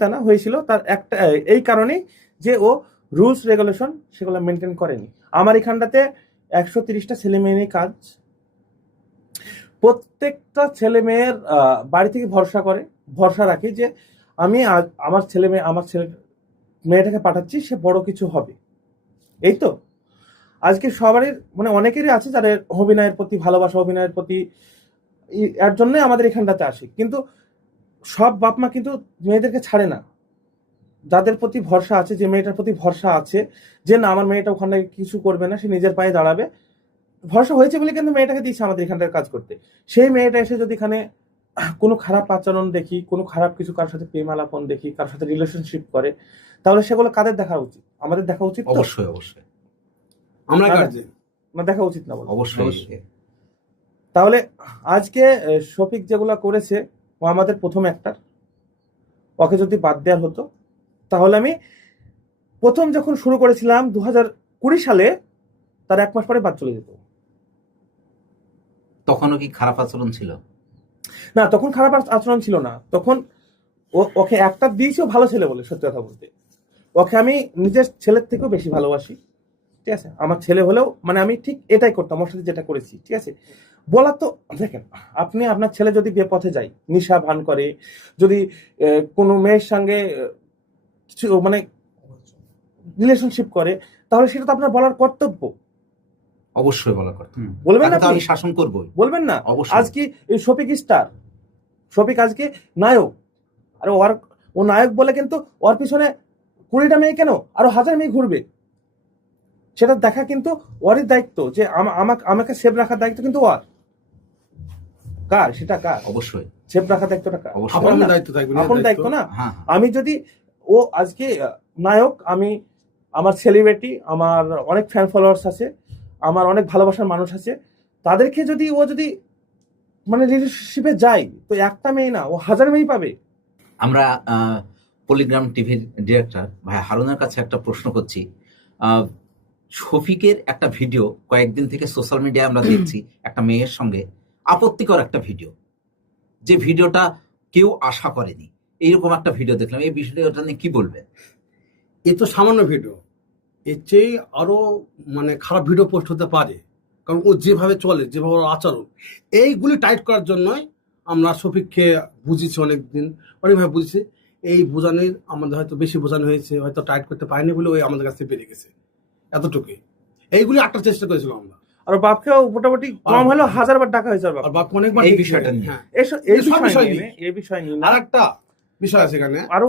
তা না হয়েছিল তার একটা এই কারণেই যে ও রুলস রেগুলেশন সেগুলো মেনটেন করেনি। আমার এখানটাতে 130টা ছেলে মেয়ে নিয়ে কাজ, প্রত্যেকটা ছেলে মেয়ের বাড়ি থেকে ভরসা রাখি যে আমি আমার ছেলে মেয়েটাকে পাঠাচ্ছি, সে বড় কিছু হবে। এই তো আজকে সবারই মানে অনেকেরই আছে যাদের অভিনয়ের প্রতি ভালোবাসা, অভিনয়ের প্রতি, এর জন্যই আমাদের এখানটাতে আসে। কিন্তু সব বাপ মা কিন্তু মেয়েদেরকে ছাড়ে না। যাদের প্রতি ভরসা আছে, যে মেয়েটার প্রতি ভরসা আছে যে না আমার মেয়েটা ওখানে কিছু করবে না, সে নিজের পায়ে দাঁড়াবে, ভরসা হয়েছে বলে কিন্তু মেয়েটাকে দিচ্ছে আমাদের এখানটার কাজ করতে। সেই মেয়েটা এসে যদি এখানে কোনো খারাপ আচরণ দেখি, কোনো খারাপ কিছু কারোর সাথে প্রেম আলাপন দেখি, কারোর সাথে রিলেশনশিপ করে, তাহলে সেগুলো কাদের দেখা উচিত? আমাদের দেখা উচিত। অবশ্যই অবশ্যই আমরা দেখা উচিত না? অবশ্যই। তাহলে আজকে শফিক যেগুলা করেছে, ও আমাদের প্রথম অ্যাক্টর, ওকে যদি বাদ দেওয়ার হতো তাহলে আমি প্রথম যখন শুরু করেছিলাম 2020 সালে, তার 1 মাস পরে বাদ চলে যেত। তখনও কি খারাপ আচরণ ছিল? না, তখন খারাপ আচরণ ছিল না। তখন ওকে একটা দিয়েছেও ভালো ছেলে বলে। সত্যি কথা বলতে ওকে আমি নিজের ছেলের থেকেও বেশি ভালোবাসি, ঠিক আছে? আমার ছেলে হলেও মানে আমি ঠিক এটাই করতাম, ওর সাথে যেটা করেছি, ঠিক আছে? বলা তো দেখেন, আপনি আপনার ছেলে যদি বেপথে যায়, নিশা ভান করে, যদি কোনো মেয়ের সঙ্গে কিছু মানে রিলেশনশিপ করে, তাহলে সেটা তো আপনার বলার কর্তব্য। অবশ্যই বলার কর্তব্য। বলবেন না? আমি শাসন করব, বলবেন না? অবশ্যই। আজকে এই শফিক স্টার, শফিক আজকে নায়ক, আর ও নায়ক বলে কিন্তু ওর পিছনে 20টা মেয়ে কেন আরো 1000 মেয়ে ঘুরবে, সেটা দেখা কিন্তু ওরই দায়িত্ব। যে আমাকে সেভ রাখার দায়িত্ব কিন্তু ওর। কার সেটা? কার? অবশ্যই সেভ রাখার দায়িত্বটা কার? আপন দায়িত্ব না? আমি যদি ও আজকে নায়ক, আমি আমার সেলিব্রিটি, আমার অনেক ফ্যান ফলোয়ার্স আছে, আমার অনেক ভালোবাসার মানুষ আছে, তাদেরকে যদি ও যদি মানে রিলেশনশিপে যায়, তো একটা মেয়ে না, ও 1000 মেয়ে পাবে। আমরা পলিগ্রাম টিভির ডিরেক্টর ভাই হারুনের কাছে একটা প্রশ্ন করছি। শফিকের একটা ভিডিও কয়েকদিন থেকে সোশ্যাল মিডিয়ায় আমরা দেখছি, একটা মেয়ের সঙ্গে আপত্তিকর একটা ভিডিও, যে ভিডিওটা কেউ আশা করেনি, এইরকম একটা ভিডিও দেখলাম। এই বিষয়টা নিয়ে কি বলবেন? এ তো সামান্য ভিডিও, এর চেয়ে আরো মানে খারাপ ভিডিও পোস্ট হতে পারে। কারণ ও যেভাবে চলে, যেভাবে ওর আচরণ, এইগুলি টাইট করার জন্যই আমরা শফিককে বুঝিয়েছি, অনেকভাবে বুঝেছি। এই বোঝানোর আমাদের হয়তো বেশি বোঝানো হয়েছে, হয়তো টাইট করতে পারিনি বলে ওই আমাদের কাছে বেড়ে গেছে, এতটুকুই। এইগুলি আটার চেষ্টা করেছিলাম আমরা। আর বাপকেও মোটামুটি কম হলেও 1000 বার ডাকা হয়েছে। আর বাপকে অনেকবার এই বিষয়টা নিয়ে, এই বিষয় নিয়ে আর একটা বিষয় আছে এখানে, আরো